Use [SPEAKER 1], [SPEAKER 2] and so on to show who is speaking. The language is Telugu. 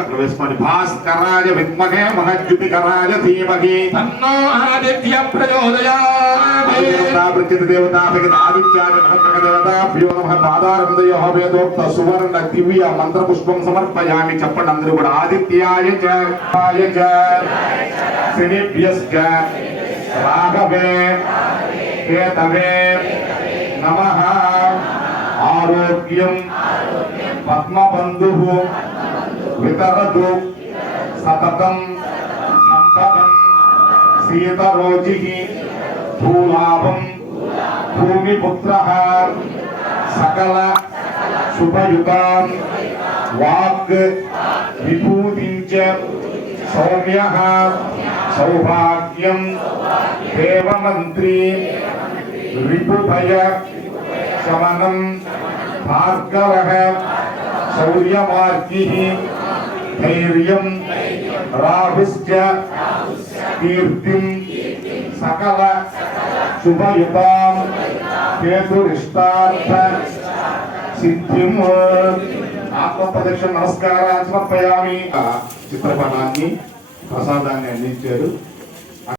[SPEAKER 1] ప్రవేశమని భాస్కరాజ విద్మహే మహద్యుతికరాజ ధీమహి.
[SPEAKER 2] తన్నో ఆదిత్య
[SPEAKER 1] ప్రచోదయాత్ దేవతాభిగత ఆదిత్యాది నమస్కర దేవతాభ్యో నమ పాదారందయో వేదోక్త సువర్ణ దివ్య మంత్ర పుష్పం సమర్పయామి చెప్పండి అందరూ కూడా ఆదిత్యాయ చాయ శనిభ్యశ్చ రాఘవే. కేతవే. నమః. ఆరోగ్యం పద్మబంధు వితరదు సతతం సంపదం సీతరోజి భూలాభం భూమిపుత్ర సకల శుభయుతాం వాక్ విభూతించ సౌమ్య సౌభాగ్యం దేవమంత్రి రిపుభయ శమనం భార్గవ శౌర్యమార్గి ధైర్యం రాహుశ్చ కీర్తిం సకల శుభయుతాం కేతురిష్టార్థ సిద్ధిం ఆత్మప్రదక్షిణ నమస్కారాన్ని సమర్పయామి ఆ చిత్రపటాన్ని ప్రసాదాన్ని అందించారు।